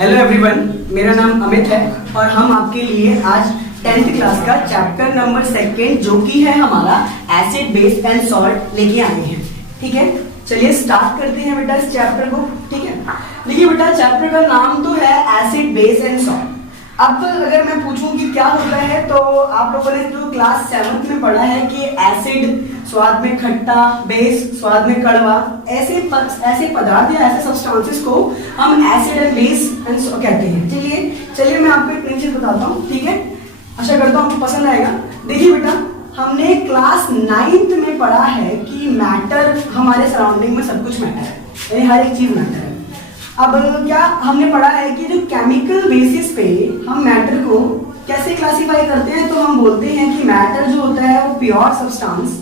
Hello everyone, मेरा नाम अमित है और हम आपके लिए आज 10th क्लास का चैप्टर नंबर 2 जो कि है हमारा एसिड बेस एंड सॉल्ट लेके आए हैं। ठीक है, चलिए स्टार्ट करते हैं बेटा इस चैप्टर को। ठीक है, देखिए बेटा चैप्टर का नाम तो है एसिड बेस एंड सॉल्ट। अब अगर मैं पूछूं कि क्या होता है, तो आप लोगों ने जो क्लास 7th में पढ़ा है कि एसिड स्वाद में खट्टा, बेस स्वाद में कड़वा, ऐसे पदार्थ या ऐसे सब्सटेंसेस को हम एसिड एंड बेस एंड कहते हैं। चलिए मैं आपको एक प्रिंसिपल बताता हूँ। ठीक है, आशा करता हूँ आपको पसंद आएगा। देखिए बेटा, हमने क्लास 9th में पढ़ा है कि मैटर, हमारे सराउंडिंग में सब कुछ मैटर है, यानी हर एक चीज मैटर है। अब क्या हमने पढ़ा है कि जो केमिकल बेसिस पे हम मैटर को कैसे क्लासिफाई करते हैं, तो हम बोलते हैं कि मैटर जो होता है वो प्योर सब्सटेंस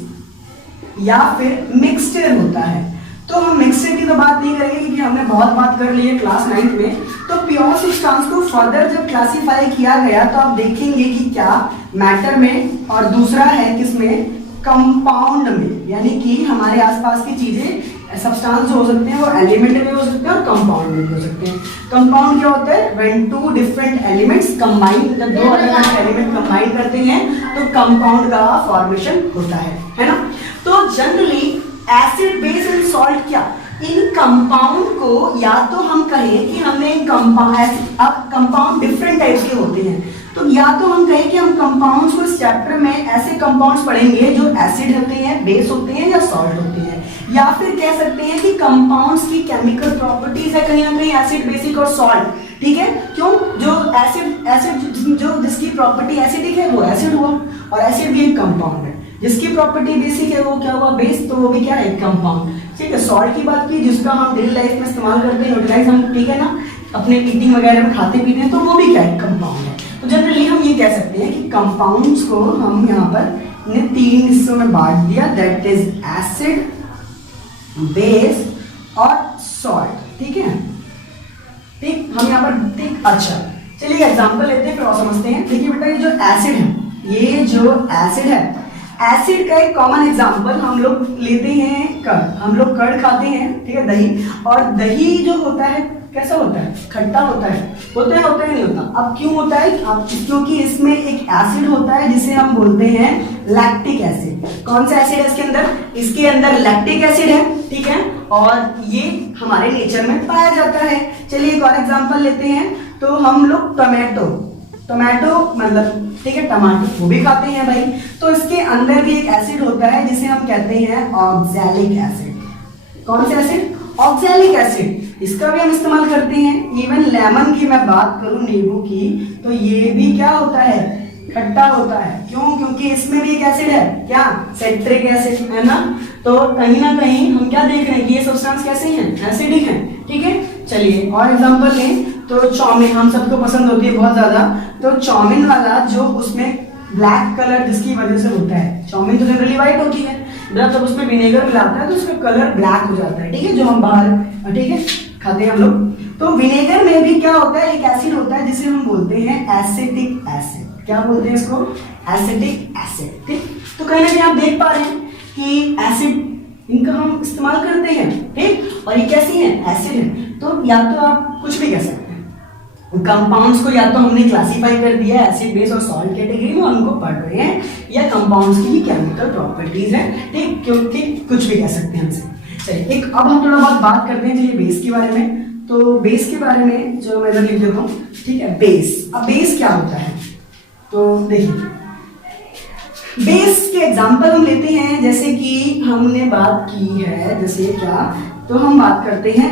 या फिर मिक्सचर होता है। तो हम मिक्सचर की तो बात नहीं करेंगे क्योंकि हमने बहुत बात कर ली है क्लास 9th में। तो प्योर सब्सटेंस को फर्दर जब क्लासिफाई किया गया तो आप देखेंगे कि क्या मैटर में और दूसरा है किसमें, कंपाउंड में, यानी कि हमारे आसपास की चीजें सब्सटेंस जो हो सकते हैं वो एलिमेंट में हो सकते हैं और कंपाउंड में हो सकते हैं। कंपाउंड क्या होता है, when two different elements combine, जब दो अलग अलग एलिमेंट कंबाइन करते हैं तो कंपाउंड का फॉर्मेशन होता है ना। तो generally acid base and salt क्या, इन कंपाउंड को या तो हम कहें कि हमने कंपाउंड डिफरेंट टाइप्स के होते हैं, तो या तो हम कहें कि हम कंपाउंड्स को इस चैप्टर में ऐसे कंपाउंड्स पढ़ेंगे जो एसिड होते हैं, बेस होते हैं या सॉल्ट होते हैं, या फिर कह सकते हैं कि कंपाउंड्स की केमिकल प्रॉपर्टीज है कहीं ना कहीं एसिड, बेसिक और सॉल्ट। ठीक है, क्यों, जो एसिड जो जिसकी प्रॉपर्टी एसिडिक है वो एसिड हुआ, और एसिड भी एक कंपाउंड है। जिसकी प्रॉपर्टी बेसिक है वो क्या हुआ, बेस, तो वो भी क्या है, कंपाउंड। ठीक है, सॉल्ट की बात की जिसका हम डेली लाइफ में इस्तेमाल करते हैं, यूटिलाइज हम, ठीक है ना, अपने ईटिंग वगैरह में खाते पीते हैं, तो वो भी क्या है, कंपाउंड है। तो जनरली हम ये कह सकते हैं कि कंपाउंड्स को हम यहाँ पर इन्हें 3 हिस्सों में बांट दिया, दैट इज एसिड, बेस और सॉल्ट। ठीक है, ठीक, हम यहाँ पर ठीक। अच्छा चलिए एग्जांपल लेते हैं फिर और समझते हैं। देखिए बेटा, ये जो एसिड है, ये जो एसिड है, एसिड का एक कॉमन एग्जांपल हम लोग लेते हैं कर्ड। हम लोग कर्ड खाते हैं, ठीक है, दही। और दही जो होता है कैसा होता है, खट्टा होता है, होता है नहीं होता। अब क्यों होता है, क्योंकि इसमें एक एसिड होता है जिसे हम बोलते हैं लैक्टिक एसिड। कौन सा एसिड है इसके अंदर, इसके अंदर लैक्टिक एसिड है। ठीक है, और ये हमारे नेचर में पाया जाता है। चलिए एक और एग्जांपल लेते हैं, तो हम लोग टोमेटो मतलब, ठीक है, टमाटर वो भी खाते हैं भाई, तो इसके अंदर भी एक एसिड होता है जिसे हम कहते हैं ऑक्सैलिक एसिड। कौन सा एसिड, ऑक्सैलिक एसिड, इसका भी हम इस्तेमाल करते हैं। इवन लेमन की मैं बात करूं, नींबू की, तो ये भी क्या होता है, खट्टा होता है। क्यों, क्योंकि इसमें भी एक एसिड है, क्या, सिट्रिक एसिड, है ना। तो कहीं ना कहीं हम क्या देख रहे हैं कि ये सब्सटेंस कैसे हैं, एसिडिक हैं। ठीक है, चलिए और एग्जांपल लें तो चाउमीन हम सबको पसंद होती है बहुत ज्यादा, तो चाउमीन वाला जो उसमें ब्लैक कलर जिसकी वजह से होता है, चाउमीन तो जनरली व्हाइट होती है, जब उसमें विनेगर मिलाता है तो उसका कलर ब्लैक हो जाता है। ठीक है, जो हम बाहर, ठीक है, खाते हैं हम लोग। तो विनेगर में भी क्या होता है, एक एसिड होता है जिसे हम बोलते हैं एसिटिक एसिड। क्या बोलते हैं इसको, एसिटिक एसिड। ठीक, तो कहीं ना कहीं आप देख पा रहे हैं कि एसिड इनका हम इस्तेमाल करते हैं। ठीक, और ये कैसी है, एसिड है। तो या तो आप कुछ भी कह सकते हैं, कंपाउंड्स को या तो हमने क्लासिफाई कर दिया एसिड, बेस और सॉल्ट कैटेगरी में, उनको पढ़ रहे हैं, या कंपाउंड्स की केमिकल प्रॉपर्टीज हैं। ठीक, क्योंकि कुछ भी कह सकते हैं हमसे। चलिए एक अब हम थोड़ा बहुत बात करते हैं चलिए बेस के बारे में। तो बेस के बारे में जो मैं लिख देता हूँ, ठीक है, बेस। अब बेस क्या होता है, तो देखिए बेस के एग्जाम्पल हम लेते हैं, जैसे कि हमने बात की है, जैसे क्या, तो हम बात करते हैं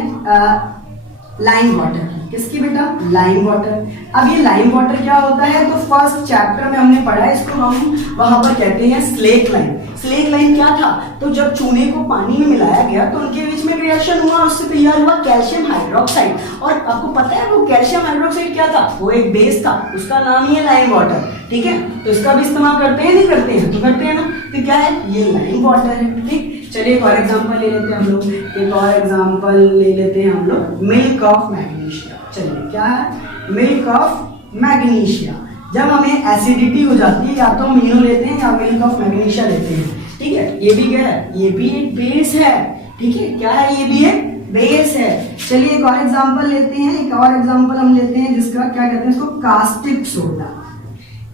लाइम वाटर की। किसकी बेटा, लाइम वाटर। अब ये लाइम वाटर क्या होता है, तो फर्स्ट चैप्टर में हमने पढ़ा है, इसको हम वहां पर कहते हैं स्लेक लाइम। स्लेक लाइम क्या था, तो जब चूने को पानी में मिलाया गया तो उनके बीच में रिएक्शन हुआ, उससे तैयार हुआ कैल्शियम हाइड्रोक्साइड। और आपको पता है वो कैल्शियम हाइड्रोक्साइड क्या था, वो एक बेस था, उसका नाम ही है लाइम वाटर। ठीक है, तो इसका भी इस्तेमाल करते हैं, नहीं करते हैं, तो करते हैं ना। तो क्या है, ये लाइम वाटर है। ठीक, चलिए एक और एग्जांपल ले लेते हैं हम लोग, एक और एग्जांपल ले लेते हैं हम लोग, मिल्क ऑफ मैग्नीशिया। चलिए क्या है, मिल्क ऑफ मैग्नीशिया। जब हमें एसिडिटी हो जाती है या तो हम इनो लेते हैं या मिल्क ऑफ मैग्नीशिया लेते हैं। ठीक है, ये भी क्या है, ये भी एक बेस है। ठीक है, क्या है, ये भी एक बेस है। चलिए एक और एग्जांपल लेते हैं, एक और एग्जांपल हम लेते हैं जिसका क्या कहते हैं इसको, कास्टिक सोडा।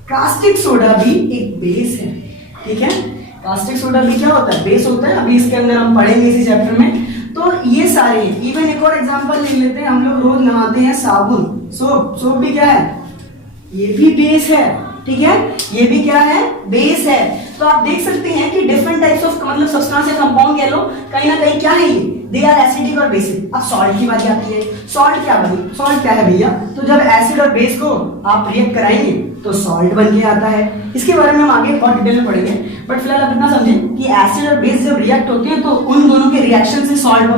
कास्टिक सोडा भी एक बेस है, ठीक है। कास्टिक सोडा भी क्या होता है, बेस होता है। अभी इसके अंदर हम पढ़ेंगे इसी चैप्टर में। तो ये सारे, इवन एक और एग्जांपल ले लेते हैं, हम लोग रोज नहाते हैं साबुन, सोप, सोप भी क्या है, ये भी बेस है, ठीक है, ये भी क्या है, बेस है। तो आप देख सकते हैं कि डिफरेंट टाइप्स ऑफ मतलब सब्सटेंस या कंपाउंड कह लो, कहीं ना कहीं क्या है ये, दे आर एसिडिक और बेसिक। अब सॉल्ट की बात आती है, सॉल्ट क्या बनी, सॉल्ट क्या है भैया, तो जब एसिड और बेस को आप रिएक्ट कराएंगे तो सॉल्ट बन के आता है। इसके बारे में हम आगे और डिटेल में पढ़ेंगे, बट फिलहाल आप इतना समझें कि एसिड और बेस जब रिएक्ट होते हैं तो उन दोनों के रिएक्शन से सॉल्ट का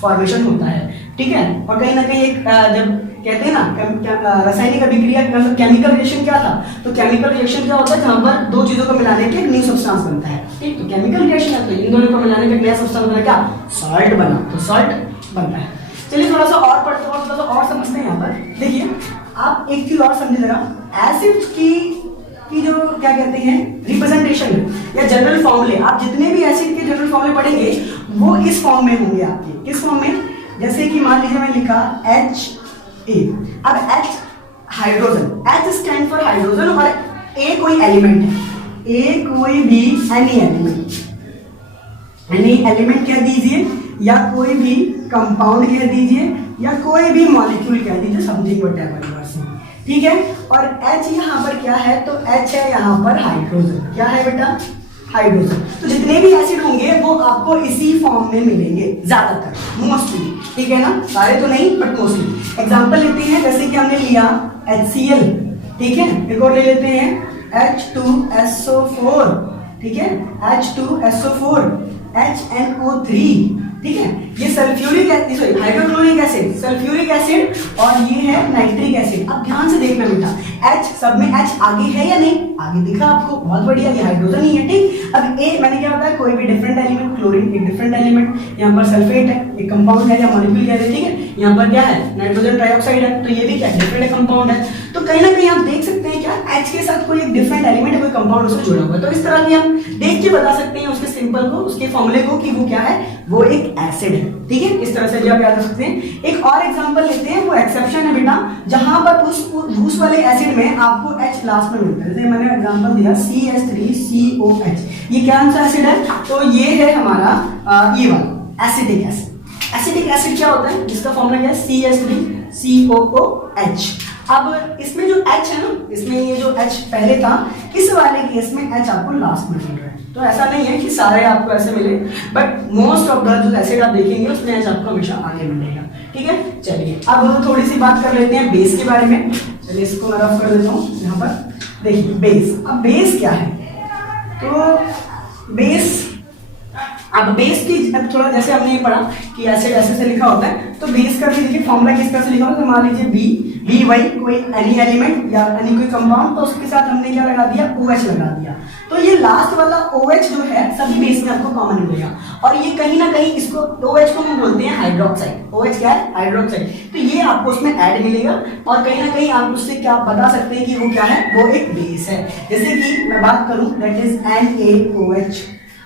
फॉर्मेशन होता है, ठीक है। और कहीं ना कहीं एक जब कहते हैं ना रासायनिक अभिक्रिया, मतलब केमिकल रिएक्शन क्या था, तो केमिकल रिएक्शन क्या होता है जहां पर दो चीजों को मिलाने के एक न्यू सब्सटेंस बनता है, ठीक। तो केमिकल रिएक्शन है तो इन दोनों को मिलाने का नया सब्सटेंस बना, क्या, सॉल्ट बना, तो सॉल्ट बनता है। चलिए थोड़ा सा और पढ़ते हैं और थोड़ा सा और समझते हैं। यहाँ पर देखिए आप एक चीज और समझे जरा, एसिड्स की जो क्या कहते हैं रिप्रेजेंटेशन या जनरल फॉर्मूले, आप जितने भी एसिड के जनरल फॉर्मूले पढ़ेंगे वो इस फॉर्म में होंगे आपके। किस फॉर्म में, जैसे कि मान लीजिए मैं लिखा HA, अब H hydrogen, H stand for hydrogen, और A कोई एलिमेंट है, A कोई भी एनी एलिमेंट कह दीजिए, या कोई भी कंपाउंड कह दीजिए, या कोई भी मॉलिक्यूल कह दीजिए, something whatever you are saying, ठीक है। और H यहाँ पर क्या है, तो H है यहाँ पर हाइड्रोजन, क्या है बेटा, हाइड्रोजन। तो जितने भी एसिड होंगे वो आपको इसी फॉर्म में मिलेंगे ज्यादातर, मोस्टली, ठीक है ना, सारे तो नहीं बट मोस्टली। एग्जांपल लेते हैं, जैसे कि हमने लिया HCl, ठीक है, एक और ले लेते हैं H2SO4, ठीक है, H2SO4, HNO3, ठीक है। ये sulphuric acid, sorry hydrochloric acid, sulphuric acid, और ये है नाइट्रिक एसिड। अब ध्यान से देखना बेटा, H सब में H आगे है या नहीं, आगे दिखा आपको, बहुत बढ़िया, ये हाइड्रोजन ही है, ठीक। अब A मैंने क्या होता है, कोई भी डिफरेंट एलिमेंट, क्लोरीन एक डिफरेंट एलिमेंट, यहाँ पर सल्फेट है, एक कंपाउंड है या मॉलिक्यूल कह रहे हैं, ठीक है। यहाँ पर क्या है, नाइट्रोजन ट्राइऑक्साइड है, तो ये भी क्या डिफरेंट कंपाउंड है। तो कहीं ना कहीं आप देख सकते हैं क्या, H के साथ कोई एक डिफरेंट एलिमेंट है, कोई कंपाउंड उससे जुड़ा हुआ है। तो इस तरह की हम देख के बता सकते हैं उसके सिंपल को, उसके फॉर्मूले को, कि वो क्या है, वो एक एसिड है, ठीक है। इस तरह से भी आप याद रख सकते हैं। एक और एग्जांपल लेते हैं, वो एक्सेप्शन है बेटा, जहां पर उस वाले एसिड में आपको H लास्ट में मिलता है। जैसे मैंने एग्जांपल दिया CH3COH, ये क्या सा एसिड है, तो ये है हमारा ये वाला एसिडिक एसिड। एसिडिक एसिड क्या होता है, जिसका फॉर्मूला क्या है, CH3COOH। अब इसमें जो H है ना, इसमें ये जो H पहले था, इस वाले केस में H आपको लास्ट में मिल रहा है। तो ऐसा नहीं है कि सारे आपको ऐसे मिले, बट मोस्ट ऑफ द जो एसिड आप देखेंगे उसमें H आपको हमेशा आगे मिलेगा, ठीक है। चलिए अब थोड़ी सी बात कर लेते हैं बेस के बारे में। चलिए इसको मैं रफ कर देता हूँ यहाँ पर। देखिए बेस, अब बेस क्या है, तो बेस, अब बेस की थोड़ा जैसे हमने ये पढ़ा कि एसिड ऐसे से लिखा होता है, तो बेस का भी देखिए फॉर्मूला किस तरह से लिखा होता है। मान लीजिए BY कोई एनी एलिमेंट या एनी कोई कंपाउंड, तो उसके साथ हमने क्या लगा दिया, OH लगा दिया। तो ये लास्ट वाला OH जो है सभी बेस में आपको कॉमन मिलेगा, और ये कहीं ना कहीं इसको OH को हम बोलते हैं हाइड्रोक्साइड। OH क्या है, हाइड्रोक्साइड। तो ये आपको उसमें ऐड मिलेगा, और कहीं ना कहीं आप उससे क्या बता सकते हैं कि वो क्या है, वो एक बेस है। जैसे कि मैं बात करूं दैट इज NaOH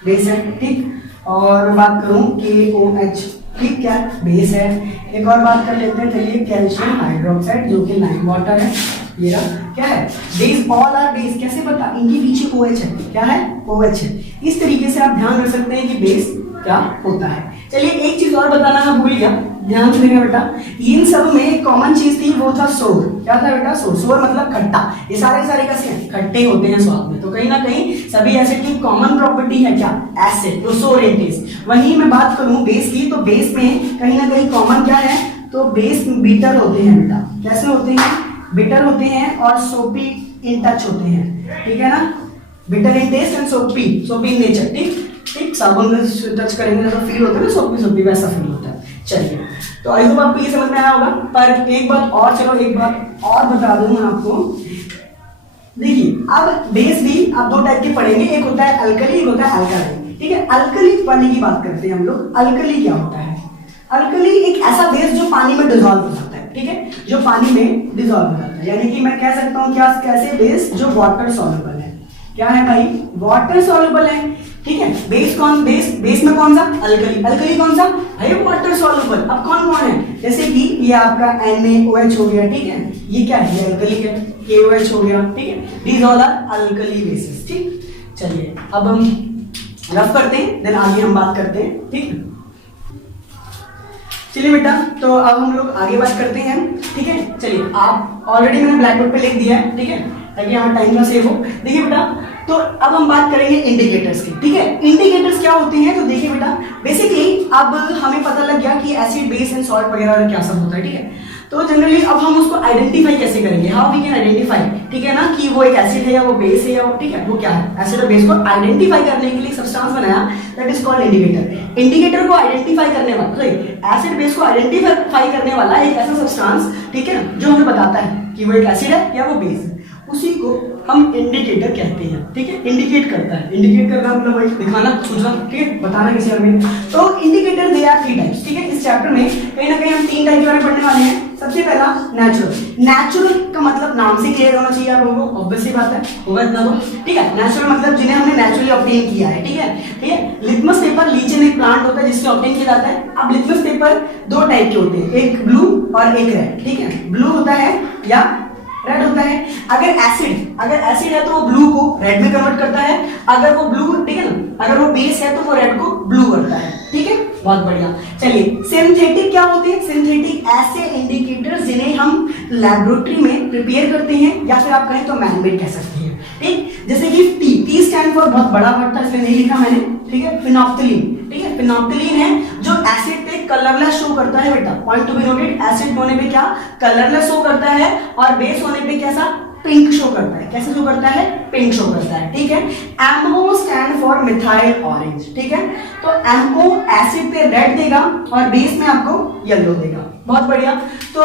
बेस है, ठीक। और बात करूं KOH, ठीक, क्या बेस है। एक और बात कर लेते हैं, चलिए कैल्शियम हाइड्रोक्साइड जो कि लाइम वाटर है, ये रहा क्या है, बेस, ऑल आर बेस। कैसे पता, इनके पीछे OH है, क्या है, OH है। इस तरीके से आप ध्यान रख सकते हैं कि बेस क्या होता है। चलिए एक चीज और बताना मैं भूल गया, ध्यान से देखना बेटा, इन सब में एक कॉमन चीज थी, वो था सोर। क्या था बेटा, सोर। सोर मतलब खट्टा। ये सारे कैसे हैं, खट्टे होते हैं स्वाद में। तो कहीं ना कहीं सभी एसिड की कॉमन प्रॉपर्टी है क्या, एसिड, तो सोर इन टेस्ट। वहीं मैं बात करूं बेस की, तो बेस में कहीं ना कहीं कॉमन क्या है, तो बेस बिटर होते हैं बेटा। कैसे होते हैं, बिटर होते हैं, और सोपी इन टच होते हैं, ठीक है ना, बिटर इन टेस्ट एंड सोपी इन नेचर, ठीक। साबुन में टच करेंगे तो फील होता है ना, सोपी वैसा फील होता है। चलिए तो आई होप आपको ये समझ में आया होगा। पर एक बात और, चलो एक बात और बता दूं मैं आपको। देखिए अब बेस भी आप दो टाइप के पढ़ेंगे, एक होता है अल्कली, एक होता है अल्कालाइन, ठीक है। अल्कली वाले की बात करते हैं हम लोग। अल्कली क्या होता है, अल्कली एक ऐसा बेस जो पानी में डिसॉल्व हो जाता है, ठीक है, जो पानी में डिसॉल्व हो जाता है। यानी कि मैं कह सकता हूं क्या, कैसे बेस जो वाटर सॉल्युबल है। क्या है भाई, वाटर सॉल्युबल है। ठीक है। बेस में कौन सा, अल्कली। अल्कली कौन सा है, वाटर सॉल्युबल। अब कौन कौन है, जैसे कि ये आपका NaOH हो गया, ठीक है, ये क्या है, ये अल्कली है, KOH हो गया, ठीक है, these all are alkali basis. ठीक, चलिए अब हम रफ करते हैं, देन आगे हम बात करते हैं, ठीक है। चलिए बेटा, तो अब हम लोग आगे बात करते हैं, ठीक है। चलिए, आप ऑलरेडी मैंने ब्लैक बोर्ड पे लिख दिया है, ठीक है, ताकि हमारा टाइम ना सेव हो। देखिए बेटा, तो अब हम बात करेंगे इंडिकेटर्स की, ठीक है। इंडिकेटर्स क्या होते हैं, तो देखिए बेटा, बेसिकली अब हमें पता लग गया कि एसिड, बेस एंड सॉल्ट वगैरह क्या सब होता है, ठीक है। तो जनरली अब हम उसको आइडेंटिफाई कैसे करेंगे, हाउ वी कैन आइडेंटिफाई, ठीक है ना, कि वो एक एसिड है या वो बेस है या वो, ठीक है, वो क्या है। एसिड और बेस को आइडेंटिफाई करने के लिए एक सब्सटेंस बनाया, that is called indicator. Indicator को आइडेंटिफाई करने वाला, एसिड बेस को आइडेंटिफाई करने वाला एक ऐसा सब्सटेंस, ठीक है, जो हमें बताता है कि वो एक एसिड है या वो बेस है, उसी को हम इंडिकेटर कहते हैं, ठीक है। इंडिकेट करता है, इंडिकेट करना मतलब वही दिखाना, सूचना, ठीक है, बताना किसी और में। तो इंडिकेटर दे आर 3 टाइप्स, ठीक है। इस चैप्टर में कहीं ना कहीं हम 3 टाइप के बारे में पढ़ने वाले हैं। सबसे पहला नेचुरल। नेचुरल का मतलब नाम से क्लियर होना चाहिए आप लोगों को, ऑब्वियसली बात है, होगा इतना तो, ठीक है। नेचुरल मतलब जिन्हें हमने नेचुरली ऑब्टेन किया है, ठीक है, ठीक है। लिटमस पेपर, लीचेन एक प्लांट होता है जिससे ऑब्टेन किया जाता है। अब लिटमस पेपर 2 टाइप के होते हैं, एक ब्लू और एक रेड, ठीक है। ब्लू होता है या रेड होता है। अगर एसिड है तो वो ब्लू को रेड में कन्वर्ट करता है, अगर वो ब्लू, ठीक है ना, अगर वो बेस है तो वो रेड को ब्लू करता है, ठीक है, बहुत बढ़िया। चलिए, सिंथेटिक क्या होते हैं, सिंथेटिक ऐसे इंडिकेटर्स जिन्हें हम लैबोरेटरी में प्रिपेयर करते हैं, या फिर आप कहें तो मैनमेड कह सकते हैं, ठीक। जैसे कि टी स्टैंड फॉर, बहुत बड़ा वर्ड था इसलिए नहीं लिखा मैंने, ठीक है, फिनोप्थिलीन, ठीक है, फिनोप्थिलीन है जो एसिड पे कलरलेस शो करता है बेटा, point to be noted. Acid होने पे क्या कलरलेस शो करता है, और बेस होने पे कैसा पिंक शो करता है, कैसे शो करता है, पिंक शो करता है, ठीक है। MO stand for methyl orange, ठीक है। तो एमओ एसिड पे रेड देगा और बेस में आपको येलो देगा, बहुत बढ़िया। तो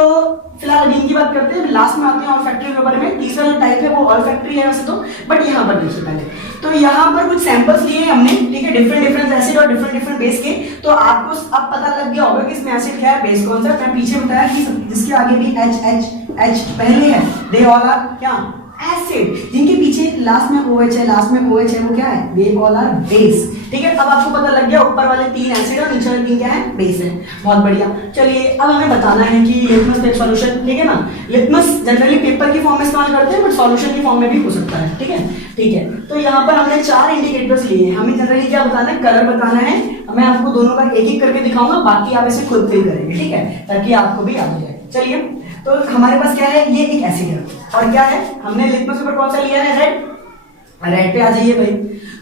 फिलहाल अडीन की बात करते हैं, लास्ट में आते हैं ऑल्फैक्टरी के बारे में। तीसरा जो टाइप है वो ऑल्फैक्टरी है वैसे तो, बट यहाँ पर देखिए पहले, तो यहाँ पर कुछ सैंपल्स लिए हमने, ठीक है, डिफरेंट एसिड और डिफरेंट बेस के। तो आपको अब पता लग गया होगा कि इसमें एसिड क्या है, बेस कौन सा। मैं पीछे बताया कि जिसके आगे भी H पहले है, दे ऑल आर क्या, एसिड। जिनके पीछे लास्ट में OH है, वो क्या है, दे ऑल आर बेस, ठीक है। अब आपको पता लग गया ऊपर वाले 3 एसिड और नीचे वाले 3 क्या है, बेस है, बहुत बढ़िया। चलिए, अब हमें बताना है कि लिटमस टेस्ट सॉल्यूशन, ठीक है ना। लिटमस जनरली पेपर की फॉर्म में इस्तेमाल करते हैं, बट सॉल्यूशन की फॉर्म में भी हो सकता है, ठीक है, ठीक है। तो यहाँ पर हमने 4 इंडिकेटर्स लिए हैं। हमें जनरली क्या बताना है, कलर बताना है। मैं आपको दोनों का एक करके दिखाऊंगा, बाकी आप इसे खुद फिल करेंगे, ठीक है, ताकि आपको भी याद हो जाए। चलिए, तो हमारे पास क्या है, ये एक एसिड है, और क्या है, हमने लिटमस पेपर कौन सा लिया है, रेड पे आ जाइए भाई।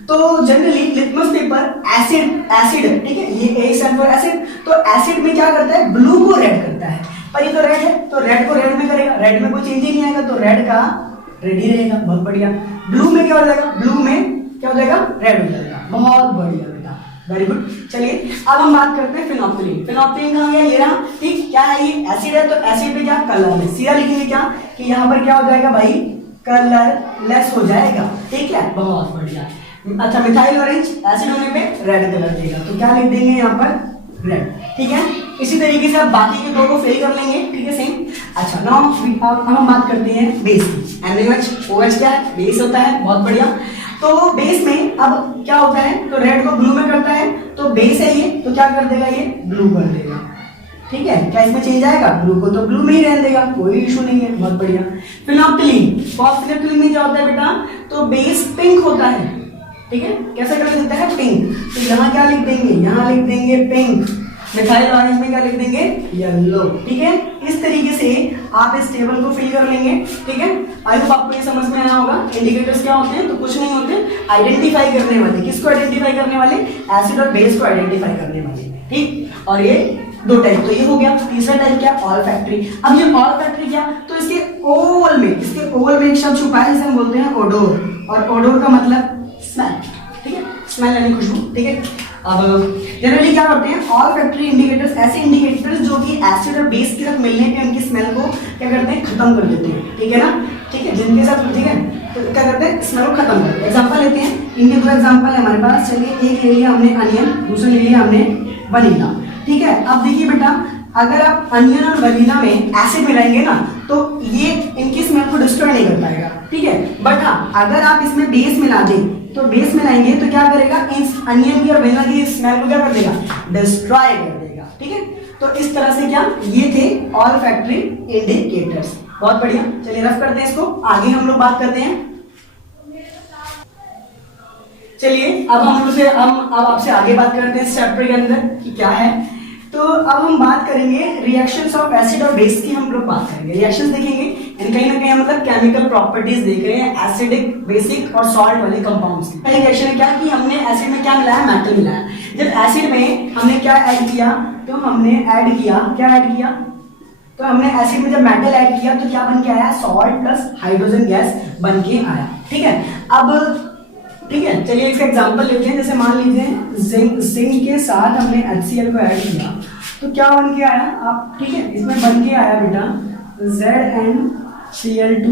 तो जनरली लिटमस पेपर एसिड है, ठीक है, ये A स्टैंड फॉर एसिड। तो एसिड में क्या करता है, ब्लू को रेड करता है, पर ये तो रेड है तो रेड को रेड में करेगा, रेड में कोई चेंज ही नहीं आएगा, तो रेड का रेड ही रहेगा, बहुत बढ़िया। ब्लू में क्या हो जाएगा, ब्लू में क्या हो जाएगा, रेड हो जाएगा, बहुत बढ़िया बेटा, वेरी गुड। चलिए, अब हम बात करते हैं फिनोप्थिलीन। फिनोप्थिलीन कहाँ गया, ये रहा, ठीक। क्या है, ये एसिड है, तो एसिड पे क्या कलर है, सीधा लिखेंगे क्या कि यहाँ पर क्या हो जाएगा भाई, कलरलेस हो जाएगा, ठीक है, बहुत बढ़िया। अच्छा, मिथाइल ऑरेंज एसिड होने पे रेड कलर देगा, तो क्या लिख देंगे यहाँ पर, रेड, ठीक है। इसी तरीके से आप बाकी के 2 को फिल कर लेंगे, ठीक है, सेम। अच्छा, नाउ अब हम बात करते हैं बेस की। NaOH क्या है, बेस होता है, बहुत बढ़िया। तो बेस में अब क्या होता है, तो रेड को ब्लू में करता है, तो बेस है ये, तो क्या कर देगा, ये ब्लू कर देगा, ठीक है। क्या इसमें चेंज आएगा, ब्लू को तो ब्लू में ही रहने देगा, कोई इशू नहीं है, बहुत बढ़िया। फिनोप्थिलीन, फिनोप्थिलीन में क्या होता है बेटा, तो बेस पिंक होता है, ठीक है, कैसे कर देता है, पिंक। तो यहाँ क्या लिख देंगे, यहाँ लिख देंगे पिंक। मिथाइल ऑरेंज में क्या लिख देंगे, येलो, ठीक है। इस तरीके से आप इस टेबल को फिल कर लेंगे, ठीक है। आई होप आपको ये समझ में आया होगा। इंडिकेटर्स क्या होते हैं, तो कुछ नहीं होते, आइडेंटिफाई करने वाले। किसको आइडेंटिफाई करने वाले, एसिड और बेस को आइडेंटिफाई करने वाले, ठीक। और ये 2 टाइप, तो ये हो गया। तीसरा टाइप क्या, ऑल्फैक्टरी। अब ये ऑल्फैक्टरी क्या, तो इसके ओवल में एक शब्द छुपा है जिसे हम बोलते हैं ओडोर, और ओडोर का मतलब स्मेल, ठीक है, स्मेल यानी खुशबू, ठीक है। अब जनरली क्या करते हैं, ऑल्फैक्टरी इंडिकेटर्स ऐसे इंडिकेटर्स जो कि एसिड और बेस के साथ मिलने पे उनकी स्मेल को क्या करते हैं, खत्म कर देते हैं, ठीक है ना, ठीक है, जिनके साथ, ठीक है, तो क्या करते हैं, स्मेल को खत्म करते हैं। एग्जांपल लेते हैं, इनके 2 एग्जांपल है हमारे पास। चलिए, एक ले लिया हमने अनियन, दूसरा ले लिया हमने वनीला, ठीक है। अब देखिए बेटा, अगर आप अनियन और वनीला में एसिड मिलाएंगे ना, तो ये इनकी स्मेल आयन को डिस्ट्रॉय नहीं कर पाएगा, ठीक है। बट हाँ, अगर आप इसमें बेस मिला दें तो बेस मिलाएंगे तो क्या करेगा, इस अनियन की और वेनिला की स्मेल को क्या कर देगा, डिस्ट्रॉय कर देगा, ठीक है। तो इस तरह से क्या, ये थे ऑल फैक्ट्री इंडिकेटर्स। बहुत बढ़िया, चलिए रफ करते हैं इसको, आगे हम लोग बात करते हैं। चलिए अब आपसे आगे बात करते हैं इस चैप्टर के अंदर कि क्या है। तो अब हम बात करेंगे रिएक्शंस ऑफ एसिड और बेस की, हम लोग बात करेंगे, रिएक्शंस देखेंगे एंड कहीं ना कहीं मतलब केमिकल प्रॉपर्टीज देख रहे हैं एसिडिक, बेसिक और सॉल्ट वाले कंपाउंड्स की। पहली रिएक्शन है क्या कि हमने एसिड में क्या मिलाया, मेटल मिलाया। जब एसिड में हमने क्या ऐड किया, तो हमने ऐड किया, क्या ऐड किया, तो हमने एसिड में जब मेटल ऐड किया तो क्या बन के आया, सॉल्ट प्लस हाइड्रोजन गैस बन के आया, ठीक है। अब ठीक है, चलिए इसका एग्जांपल लेते हैं। जैसे मान लीजिए जिंक के साथ हमने HCl को ऐड किया तो क्या बन के आया आप, ठीक है, इसमें बन के आया बेटा ZnCl2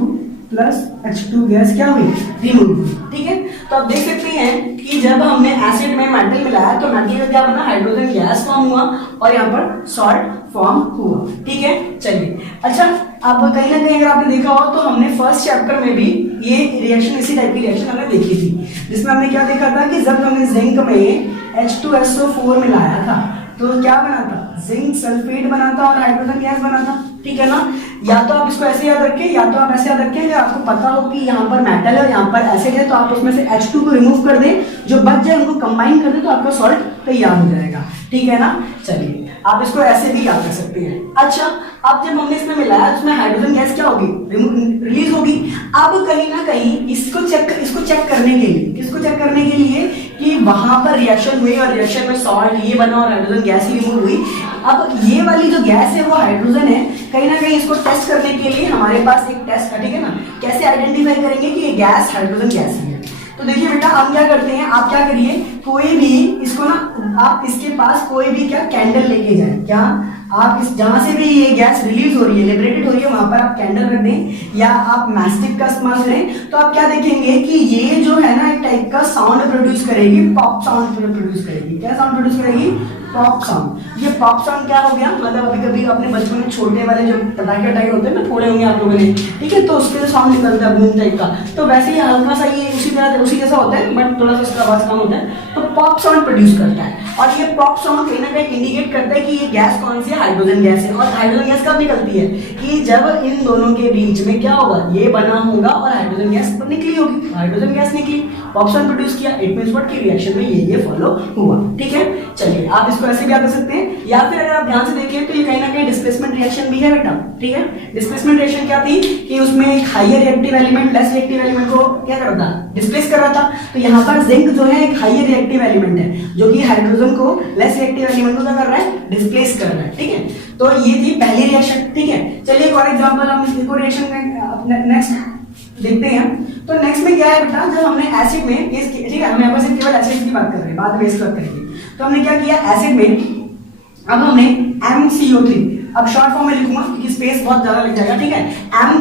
प्लस H2 गैस क्या हुई, रिमूव हुई, ठीक है। तो आप देख सकते हैं कि जब हमने एसिड में मेटल मिलाया तो मेटल का क्या बना, हाइड्रोजन गैस फॉर्म हुआ और यहाँ पर सॉल्ट फॉर्म हुआ, ठीक है। चलिए अच्छा, अब कहीं ना कहीं अगर आपने देखा हो तो हमने फर्स्ट चैप्टर में भी ये रिएक्शन, इसी टाइप की रिएक्शन हमने देखी थी, जिसमें हमने क्या देखा था कि जब हमने जिंक में H2SO4 मिलाया था तो क्या बना था, जिंक सल्फेट बना था और हाइड्रोजन गैस बना था, ठीक है ना। या तो आप इसको ऐसे याद रखें या तो आप ऐसे याद रखें, अगर आपको पता हो कि यहाँ पर मेटल है यहाँ पर एसिड है तो आप उसमें से H2 को रिमूव कर दें, जो बच जाए उनको कंबाइन कर दें तो आपका सॉल्ट तैयार हो जाएगा, ठीक है ना। चलिए आप इसको ऐसे भी याद कर सकते हैं। अच्छा, अब जब हमने इसमें मिलाया उसमें हाइड्रोजन गैस क्या होगी, रिलीज होगी। अब कहीं ना कहीं इसको चेक करने के लिए, किसको चेक करने के लिए कि वहां पर रिएक्शन हुई और रिएक्शन में सॉल्ट ये बना और हाइड्रोजन गैस ही रिमूव हुई। अब ये वाली जो गैस है वो हाइड्रोजन है, कहीं ना कहीं इसको टेस्ट करने के लिए हमारे पास एक टेस्ट है, ठीक है ना। कैसे आइडेंटिफाई करेंगे कि ये गैस हाइड्रोजन गैस है। तो देखिए बेटा, हम क्या करते हैं, आप क्या करिए, कोई भी इसको ना, आप इसके पास कोई भी क्या कैंडल लेके जाए, क्या आप इस जहां से भी ये गैस रिलीज हो रही है, लिबरेटेड हो रही है, वहां पर आप कैंडल रख दें या आप मैस्टिक का इस्तेमाल करें, तो आप क्या देखेंगे कि ये जो है ना एक टाइप का साउंड प्रोड्यूस करेगी, पॉप साउंड प्रोड्यूस करेगी। क्या साउंड प्रोड्यूस करेगी, पॉप साउंड। ये पॉप साउंड क्या हो गया, मतलब अभी कभी अपने बचपन में छोटे वाले जो पटाखे वटाखे होते हैं ना, फोड़े होंगे आप लोगों ने, ठीक है, तो उसके जो साउंड निकलता है बूम टाइप का, तो वैसे ही हल्का सा ये उसी जैसा होता है, बट थोड़ा सा इसका आवाज कम होता है, तो पॉप साउंड प्रोड्यूस करता है। और ये पॉप साउंड कहीं ना कहीं इंडिकेट करता है कि ये गैस कौन सी है, हाइड्रोजन गैस है। और हाइड्रोजन गैस कब निकलती है, कि जब इन दोनों के बीच में क्या होगा, ये बना होगा और हाइड्रोजन गैस निकली होगी, हाइड्रोजन गैस निकली, पॉप साउंड प्रोड्यूस किया, इट मींस व्हाट, की रिएक्शन में ये फॉलो हुआ, ठीक है। चलिए आप इसको ऐसे भी याद कर सकते हैं, या फिर अगर आप ध्यान से देखें तो ये कहीं ना कहीं डिस्प्लेसमेंट रिएक्शन भी है बेटा, ठीक है। डिस्प्लेसमेंट रिएक्शन क्या थी कि उसमें एक higher reactive element less reactive element को क्या कर रहा था, डिस्प्लेस कर रहा था। तो यहाँ पर जिंक जो है एक हायर रिएक्टिव एलिमेंट है जो कि हाइड्रोजन को लेस रिएक्टिव एलिमेंट को क्या कर रहा है, डिस्प्लेस कर रहा है, ठीक है। तो ये थी पहली रिएक्शन, ठीक है। चलिए एक और एग्जांपल हम इस रिएक्शन नेक्स्ट देखते हैं। तो नेक्स्ट में क्या है बेटा, जब हमने एसिड में, ठीक है, हम यहाँ पर सिर्फ केवल एसिड की बात कर रहे हैं, बाद में बेस बात करेंगे। तो हमने क्या किया, एसिड में अब हमने MCO3, अब शॉर्ट फॉर्म में लिखूंगा क्योंकि स्पेस बहुत ज्यादा लग जाएगा, ठीक है। M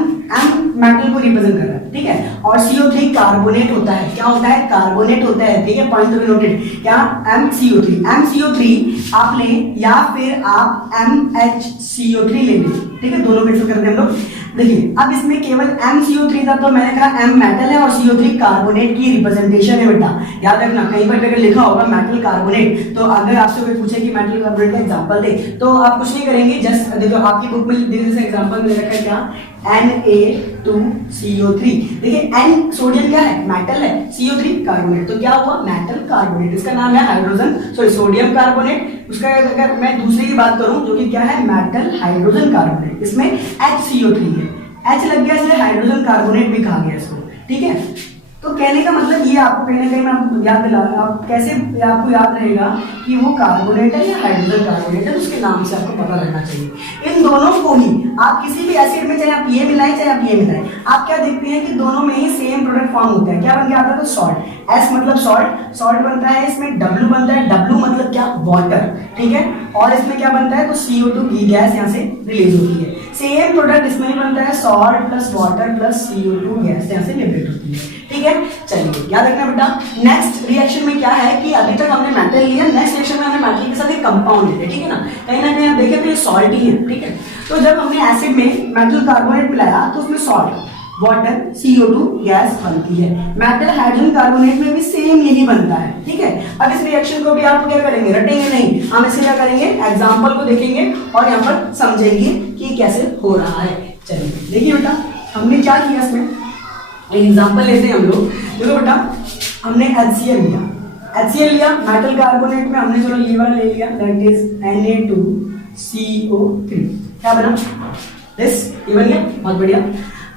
मेटल को रिप्रेजेंट कर रहा है, ठीक है, और CO3 कार्बोनेट होता है। क्या होता है, कार्बोनेट होता है, ठीक है, पॉइंट टू बी नोटेड। क्या, MCO3 आप लें या फिर आप MHCO3 ले लें, ठीक है, दोनों कैंसिल करते हैं हम लोग। देखिए अब इसमें केवल MCO3 था तो मैंने कहा M मेटल है और CO3 कार्बोनेट की रिप्रेजेंटेशन है बेटा, याद रखना। कहीं पर अगर लिखा होगा मेटल कार्बोनेट, तो अगर आपसे कोई पूछे कि मेटल कार्बोनेट का एग्जांपल दे तो आप कुछ नहीं करेंगे, जस्ट देखो आपकी बुक में जैसे एग्जांपल में रखा है क्या, Na2CO3। देखिए N सोडियम क्या है, मेटल है, CO3 कार्बोनेट, तो क्या हुआ, मेटल कार्बोनेट। इसका नाम है हाइड्रोजन सोडियम कार्बोनेट। उसका अगर मैं दूसरी की बात करूं जो कि क्या है, मेटल हाइड्रोजन कार्बोनेट, इसमें HCO3 है, H लग गया इसलिए हाइड्रोजन कार्बोनेट भी कहा गया इसको, ठीक है। तो कहने का मतलब ये आपको कहीं ना कहीं मैं आपको याद दिला, आप कैसे आपको याद रहेगा कि वो कार्बोनेट है या हाइड्रोजन कार्बोनेट है, उसके नाम से आपको पता रहना चाहिए। इन दोनों को ही आप किसी भी एसिड में, चाहे आप ये मिलाएं चाहे आप ये मिलाएं, आप क्या देखते हैं कि दोनों में ही सेम प्रोडक्ट फॉर्म होता है। क्या बन के आता है, तो सॉल्ट, S मतलब सॉल्ट बनता है, इसमें W बनता है, W मतलब क्या, वाटर, ठीक है, और इसमें क्या बनता है, तो CO2 की गैस यहाँ से रिलीज होती है। सेम प्रोडक्ट इसमें भी बनता है, salt plus water plus CO2 gas यहाँ से लिबरेट होती है, ठीक है। चलिए याद रखना बेटा, नेक्स्ट रिएक्शन में क्या है कि अभी तक हमने मेटल लिया, नेक्स्ट रिएक्शन में हमने मेटल के साथ एक कंपाउंड लिया, ठीक है ना। कहीं ना कहीं आप देखें तो ये सॉल्ट ही है, ठीक है। तो जब हमने एसिड में मेटल कार्बोनेट मिलाया तो उसमें सॉल्ट, वाटर CO2 गैस बनती है। मेटल हाइड्रोजन कार्बोनेट में भी सेम यही बनता है, ठीक है। अब इस रिएक्शन को भी आप क्या करेंगे, रटेंगे नहीं, हम इसे क्या करेंगे, एग्जाम्पल को देखेंगे और यहाँ पर समझेंगे कि कैसे हो रहा है। चलिए देखिए बेटा, हमने क्या किया इसमें, एग्जाम्पल लेते हैं हम लोग। देखो बेटा, हमने HCl लिया, HCl लिया, मेटल कार्बोनेट में हमने चलो ये वाला ले लिया, दैट इज Na2CO3, क्या बना दिस, ये बन गया, बहुत बढ़िया।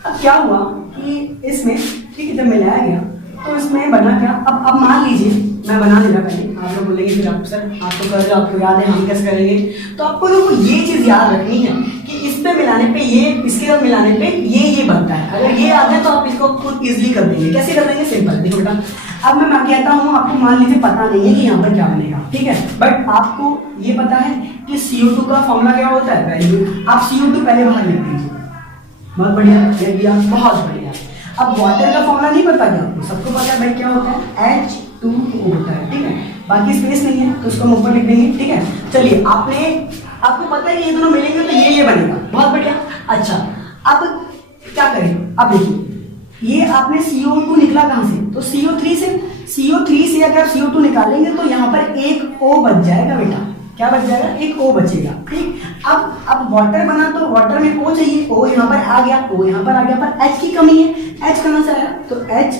अब क्या हुआ कि इसमें, ठीक है, जब मिलाया गया तो इसमें बना क्या, अब मान लीजिए मैं बना दे रहा पहले, आप लोग बोलेंगे फिर आप सर आप तो कर रहे हो, आपको याद है, हम कैसे करेंगे। तो आपको देखो ये चीज याद रखनी है कि इस पे मिलाने पे ये, इसके साथ मिलाने पे ये बनता है। अगर ये याद है तो आप इसको खुद इजिली कर देंगे। कैसे कर देंगे, सिंपल। देखो बेटा, अब मैं कहता हूँ, आपको मान लीजिए पता नहीं है कि यहाँ पर क्या बनेगा, ठीक है, बट आपको ये पता है कि CO2 का फॉर्मूला क्या होता है, वैल्यू। आप CO2 पहले बाहर लिख दीजिए, बहुत बढ़िया, लिख दिया, बहुत बढ़िया। अब वाटर का फॉर्मूला नहीं पता क्या आपको, सबको पता है भाई क्या होता है, H2O होता है, ठीक है, बाकी स्पेस नहीं है तो उसको हम ऊपर लिख देंगे, ठीक है। चलिए, आपको पता है कि ये दोनों मिलेंगे तो ये बनेगा, बहुत बढ़िया। अच्छा, अब क्या करें, अब देखिए, ये आपने CO2 निकला कहां से, तो CO3 से अगर आप CO2 निकालेंगे तो यहाँ पर एक O बच जाएगा बेटा, क्या बच जाएगा, एक O बचेगा, ठीक। अब वाटर बना तो वाटर में O चाहिए, O यहाँ पर आ गया, O यहाँ पर आ गया, पर H की कमी है, H कहां से आया, तो H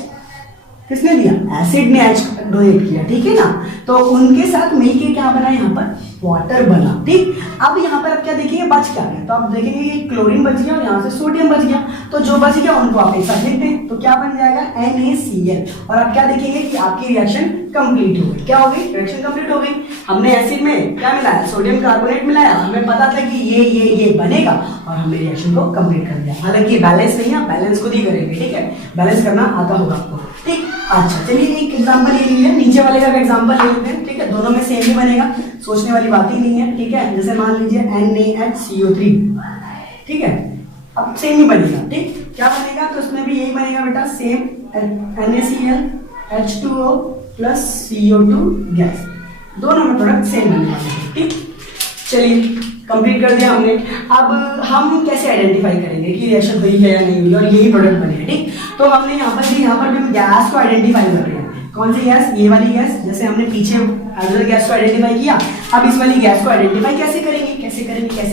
किसने दिया, एसिड ने H डोनेट किया, ठीक है ना। तो उनके साथ मिलके क्या बना, यहाँ पर वाटर बना, ठीक। अब यहाँ पर आप क्या देखेंगे, बच क्या गया, तो आप देखेंगे कि क्लोरीन बच गया और यहाँ से सोडियम बच गया, तो जो बच गया उनको आप एक साथ लिख दें, तो क्या बन जाएगा, NaCl। और आप क्या देखेंगे कि आपकी रिएक्शन कंप्लीट हो गई, क्या हो गई, रिएक्शन कंप्लीट हो गई। हमने एसिड में क्या मिलाया, सोडियम कार्बोनेट मिलाया, हमें पता था कि ये बनेगा और हमने रिएक्शन को कंप्लीट कर दिया। हालांकि बैलेंस नहीं है, बैलेंस खुद ही करेंगे, ठीक है, बैलेंस करना आता होगा आपको, ठीक। अच्छा, चलिए एक एग्जांपल ले लीजिए, नीचे वाले का भी एग्जांपल ले लेते हैं, ठीक है, दोनों में सेम ही बनेगा, सोचने वाली बात ही नहीं है, ठीक है। जैसे मान लीजिए NaHCO3, ठीक है, अब सेम ही बनेगा, ठीक। क्या बनेगा, तो उसमें भी यही बनेगा बेटा, same NaCl H2O plus CO2 gas, दोनों में प्रोडक्ट सेम बनने वाले हैं, ठीक। चलिए, कंप्लीट कर दिया हमने। अब हम कैसे आइडेंटिफाई करेंगे कि रिएक्शन हुई है या नहीं हुई और यही प्रोडक्ट बने, ठीक। तो हमने यहाँ पर भी हम गैस को आइडेंटिफाई कर रहे हैं, कौन सी गैस, ये वाली गैस, जैसे हमने पीछे हाइड्रोजन गैस को आइडेंटिफाई किया, अब इस वाली गैस को आइडेंटिफाई कैसे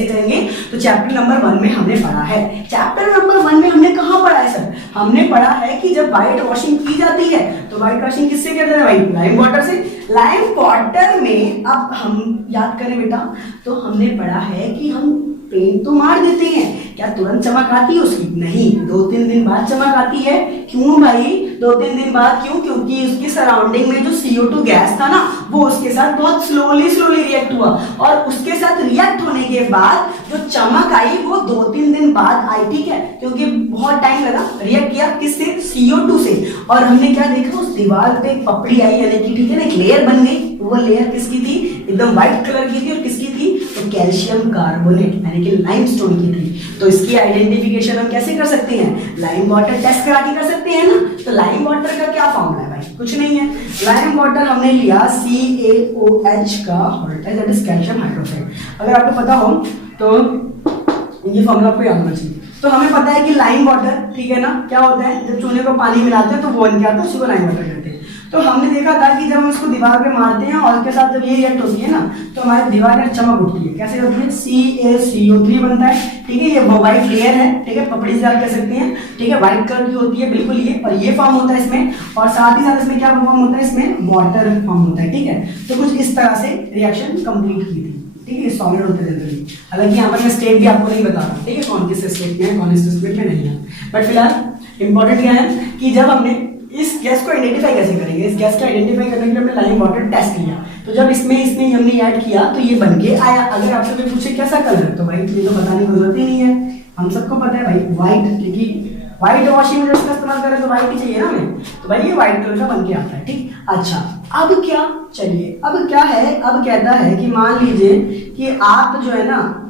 करेंगे, तो चैप्टर नंबर 1 में हमने पढ़ा है। चैप्टर नंबर 1 में हमने कहाँ पढ़ा है सर, हमने पढ़ा है कि जब व्हाइट वॉशिंग की जाती है तो व्हाइट वॉशिंग किससे करते हैं भाई, लाइम वाटर से। लाइम वाटर में अब हम याद करें बेटा, तो हमने पढ़ा है कि हम पेंट तो मार देते हैं, क्या तुरंत चमक आती है उसकी, नहीं, 2-3 दिन बाद चमक आती है। क्यों भाई, 2-3 दिन बाद, क्यों, क्योंकि उसकी सराउंडिंग में जो CO2 गैस था ना, वो उसके साथ बहुत स्लोली रिएक्ट हुआ, और उसके साथ रिएक्ट होने के बाद जो चमक आई वो 2-3 दिन बाद आई, ठीक है, क्योंकि बहुत टाइम लगा, रिएक्ट किया किससे, CO2 से। और हमने क्या देखा, उस दीवार पे एक पपड़ी आई, यानी कि ठीक है ना, एक लेयर बन गई, वो लेयर किसकी थी, एकदम व्हाइट कलर की थी, और किसकी थी, तो कैल्शियम कार्बोनेट यानी कि लाइमस्टोन की थी। तो इसकी आइडेंटिफिकेशन हम कैसे कर सकते हैं, लाइम वाटर टेस्ट करा के कर सकते हैं ना। तो लाइम वाटर का क्या फॉर्मूला है भाई, कुछ नहीं है, लाइम वाटर हमने लिया CaOH का hydroxide, that is calcium hydroxide. अगर आपको पता हो तो ये फॉर्मूला आपको याद होना चाहिए। तो हमें पता है कि लाइम वाटर, ठीक है ना, क्या होता है, जब चूने को पानी मिलाते हैं तो वो बन के आता है, उसी को लाइम वाटर कहते हैं। तो हमने देखा था कि जब हम इसको दीवार पे मारते हैं और उसके साथ जब ये रिएक्ट होती है ना, तो हमारी दीवार में चमक उठती है, कैसे होती है, CaCO3 बनता है, ठीक है, ये व्हाइट लेयर है, ठीक है, पपड़ी से आप कह सकते हैं, ठीक है, व्हाइट कलर की होती है बिल्कुल ये, और ये फॉर्म होता है इसमें, और साथ ही साथ इसमें क्या फॉर्म होता है, इसमें वाटर फॉर्म होता है, ठीक है। तो कुछ इस तरह से रिएक्शन कंप्लीट की थी, ठीक है, सॉलिड होते हैं जनरली। हालांकि यहाँ पर मैं स्टेट भी आपको नहीं बता रहा, ठीक है, कौन किस स्टेट में है, कौन इस स्टेट में नहीं है, बट फिलहाल इंपॉर्टेंट क्या है कि जब हमने इस गैस को आइडेंटिफाई कैसे करेंगे, इस गैस को आइडेंटिफाई करने के लिए हमने लाइम वाटर टेस्ट किया, तो जब इसमें हमने ऐड किया तो ये बन के आया। अगर आपसे कोई पूछे कैसा कलर, तो भाई ये तो बताने की जरूरत ही नहीं है, हम सबको पता है भाई व्हाइट, क्योंकि व्हाइट वॉशिंग में इसका इस्तेमाल करें तो व्हाइट ही चाहिए ना हमें, तो भाई ये व्हाइट कलर का बन के आता है, ठीक। अच्छा, अब क्या, चलिए अब क्या है, अब कहता है कि मान लीजिए कि आप जो है ना,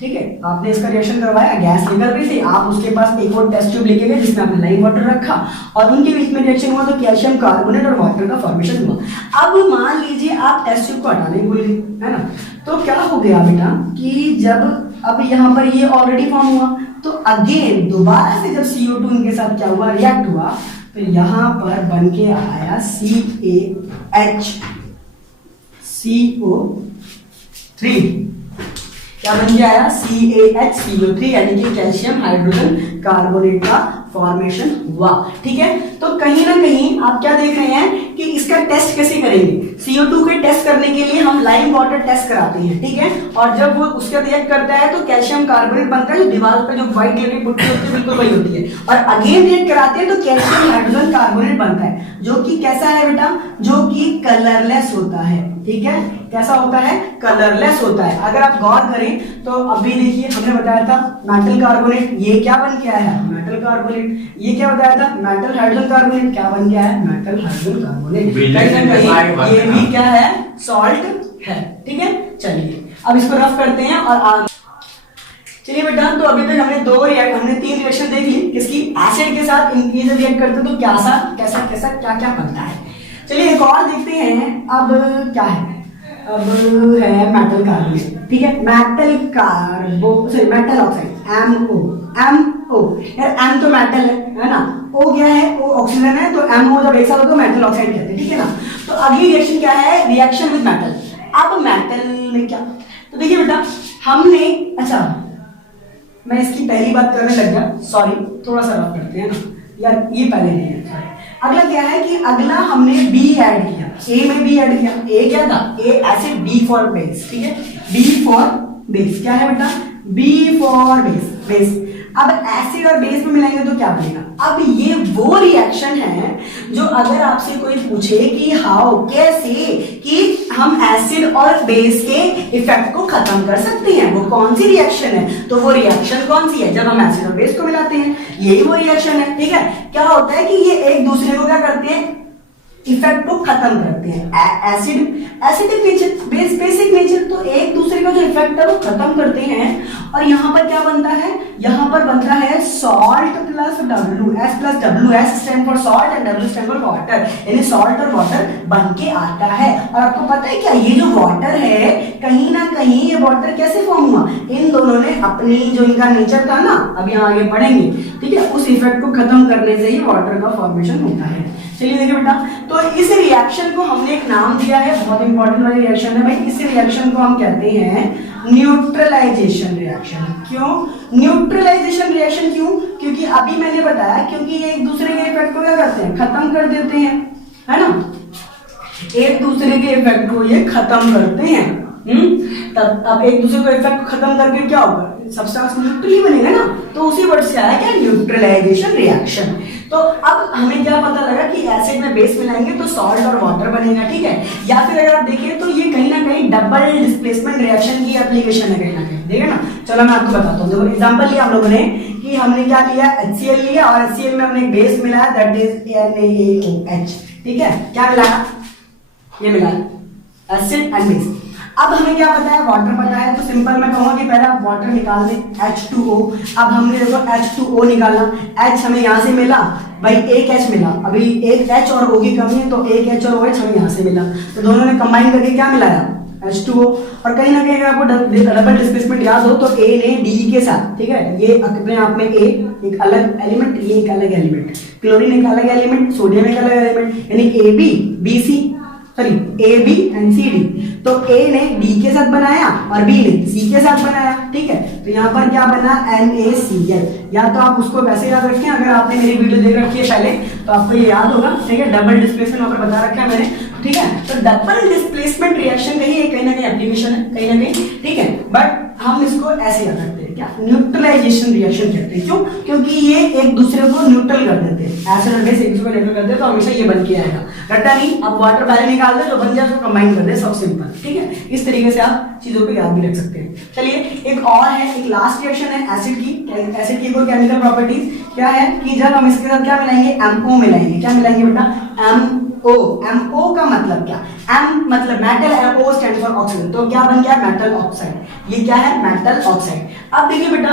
ठीक है, आपने इसका रिएक्शन करवाया, गैस निकल रही थी, आप उसके पास एक और टेस्ट ट्यूब लेके गए जिसमें आपने लाइम वाटर रखा और उनके बीच में रिएक्शन हुआ, तो कैल्शियम कार्बोनेट और वाटर का फॉर्मेशन हुआ। अब मान लीजिए आप टेस्ट ट्यूब को हटाने भूल गए, है ना, तो क्या हो गया बेटा कि जब अब यहाँ पर ये ऑलरेडी फॉर्म हुआ, तो अगेन दोबारा से जब CO2 इनके साथ क्या हुआ, रिएक्ट हुआ, तो यहाँ पर बन के आया CaHCO3। क्या बन के आया, CaHCO3, यानी कि कैल्शियम हाइड्रोजन कार्बोनेट का फॉर्मेशन हुआ। ठीक है, तो कहीं ना कहीं आप क्या देख रहे हैं कि इसका टेस्ट कैसे करेंगे। CO2 के टेस्ट करने के लिए हम लाइम वाटर टेस्ट कराते हैं, ठीक है, और जब वो उसका रिएक्ट करता है तो कैल्शियम कार्बोनेट बनता है, जो दीवार पे जो व्हाइट कलर की पुट्टी होती है बिल्कुल वही होती है, और अगेन रिएक्ट कराते हैं तो कैल्शियम हाइड्रोजन कार्बोनेट बनता है, जो कि कैसा है बेटा, जो कि कलरलेस होता है। ठीक है, कैसा होता है, कलरलेस होता है। अगर आप गौर करें तो अभी देखिए हमने बताया था मेटल कार्बोनेट, ये क्या बन के आया, मेटल कार्बोनेट। ये क्या बताया था, मेटल हाइड्रोजन कार्बोनेट, क्या बन गया है, मेटल हाइड्रोजन कार्बोनेट। ये भी क्या है, सॉल्ट है। ठीक है, चलिए अब इसको रफ करते हैं और चलिए बेटा, तो अभी तक हमने 3 रिएक्शन देख ली, किसकी, एसिड के साथ। इनकी जब रिएक्ट करते तो कैसा क्या क्या बनता है। चलिए एक और देखते हैं, अब क्या है, अब है मेटल कार्बोनेट। ठीक है, मेटल ऑक्साइड, MO यार, M तो मेटल है ना, O क्या है, O ऑक्सीजन है, तो MO जब एक साथ हो तो मेटल ऑक्साइड कहते हैं। ठीक है ना, तो अगली रिएक्शन क्या है, रिएक्शन विद मेटल। अब मेटल में क्या, तो देखिए बेटा हमने, अच्छा मैं इसकी पहली बात करने लग गया, सॉरी, थोड़ा सा रफ करते हैं ना यार, ये पहले नहीं है, सॉरी। अगला क्या है कि अगला हमने B ऐड किया, A में B ऐड किया। A क्या था, A acid, B for base. ठीक है, B फॉर बेस, क्या है बेटा, B फॉर बेस। अब एसिड और बेस में मिलाएंगे तो क्या बनेगा। अब ये वो रिएक्शन है जो अगर आपसे कोई पूछे कि हाउ, कैसे, कि हम एसिड और बेस के इफेक्ट को खत्म कर सकते हैं, वो कौन सी रिएक्शन है, तो वो रिएक्शन कौन सी है, जब हम एसिड और बेस को मिलाते हैं, यही वो रिएक्शन है। ठीक है, क्या होता है कि ये एक दूसरे को क्या करते हैं, इफेक्ट को खत्म करते हैं। Acidic nature, base basic nature, तो एक दूसरे का जो इफेक्ट है वो खत्म करते हैं। और यहाँ पर क्या बनता है, यहाँ पर बनता है salt plus W, S plus W, S stand for salt and W stand for water, यानी सॉल्ट और वाटर बन के आता है। और आपको पता है क्या, ये जो वाटर है, कहीं ना कहीं ये वाटर कैसे फॉर्म हुआ, इन दोनों ने अपनी जो इनका नेचर था ना, अभी हम आगे पढ़ेंगे, ठीक है, उस इफेक्ट को खत्म करने से ही वाटर का फॉर्मेशन होता है। चलिए देखिए बेटा, तो इस रिएक्शन को हमने एक नाम दिया है, बहुत इंपॉर्टेंट वाली रिएक्शन है भाई। इस रिएक्शन को हम कहते हैं न्यूट्रलाइजेशन रिएक्शन। क्यों न्यूट्रलाइजेशन रिएक्शन, क्यों, क्योंकि अभी मैंने बताया, क्योंकि ये एक दूसरे के इफेक्ट को क्या करते हैं, खत्म कर देते हैं, है ना, एक दूसरे के इफेक्ट को ये खत्म करते हैं। तब अब एक दूसरे को इफेक्ट खत्म करके क्या होगा, सब्सटेंस न्यूट्रली बनेगा ना, तो उसी वर्ड से आया क्या, न्यूट्रलाइजेशन रिएक्शन। तो अब हमें क्या पता लगा कि एसिड में बेस मिलाएंगे तो सॉल्ट और वाटर बनेगा। ठीक है, या फिर अगर आप देखें तो ये कहीं ना कहीं डबल डिस्प्लेसमेंट रिएक्शन की एप्लीकेशन है कहीं ना कहीं, देखिए ना। चलो मैं आपको बताता हूँ, देखो एग्जांपल लिया हम लोगों ने कि हमने क्या लिया, HCl लिया और HCl में हमने बेस मिलाया, दैट इज NaOH। ठीक है, क्या मिलाया, ये मिलाया एसिड एंड बेस। अब हमें क्या पता है, वाटर पता है, तो सिंपल मैं कहूंगा कि पहले आप वाटर निकाल दें, H2O। अब हमने देखो H2O निकाला, H हमें यहाँ से मिला भाई, एक H मिला, अभी एक H और O की कमी है, तो एक H और OH हमें यहाँ से मिला, तो दोनों ने कंबाइन करके क्या मिलाया, H2O। और कहीं ना कहीं अगर आपको डबल डिस्प्लेसमेंट याद हो तो A ने D के साथ, ठीक है, ये अपने आप में A एक अलग एलिमेंट, ये एक अलग एलिमेंट, क्लोरीन एक अलग एलिमेंट, सोडियम एक अलग एलिमेंट, यानी AB एंड CD। तो A ने D के साथ बनाया और B ने C के साथ बनाया। ठीक है, तो यहाँ पर क्या बना, NaCl। या तो आप उसको वैसे याद रखें, अगर आपने मेरी वीडियो देख रखी है पहले तो आपको ये याद होगा। ठीक है, डबल डिस्प्लेसमेंट वहां पर बता रखा है मैंने। ठीक है, तो डबल डिस्प्लेसमेंट रिएक्शन का ही कहीं ना कहीं एप्लीकेशन है, कहीं ना कहीं। ठीक है, बट हम इसको ऐसे याद रखते हैं, क्या, न्यूट्रलाइजेशन रिएक्शन कहते हैं। क्यों, क्योंकि ये एक दूसरे को न्यूट्रल कर देते हैं, एसिड और बेस एक दूसरे को न्यूट्रल करते हैं, तो हमेशा ये बन के आएगा। रट्टा नहीं, अब वाटर पहले निकाल दे तो बन जाए, उसको कंबाइन कर दे, सब सिंपल। ठीक है, इस तरीके से आप चीजों को याद भी रख सकते हैं। चलिए एक और है, एक लास्ट रिएक्शन है एसिड की। एसिड की कोई केमिकल प्रॉपर्टीज क्या है कि जब हम इसके साथ क्या मिलाएंगे, MO मिलाएंगे। क्या मिलाएंगे बेटा, MO का मतलब क्या, M मतलब metal, O stand for oxygen, तो क्या बन गया, मेटल ऑक्साइड। ये क्या है, मेटल ऑक्साइड। अब देखिए बेटा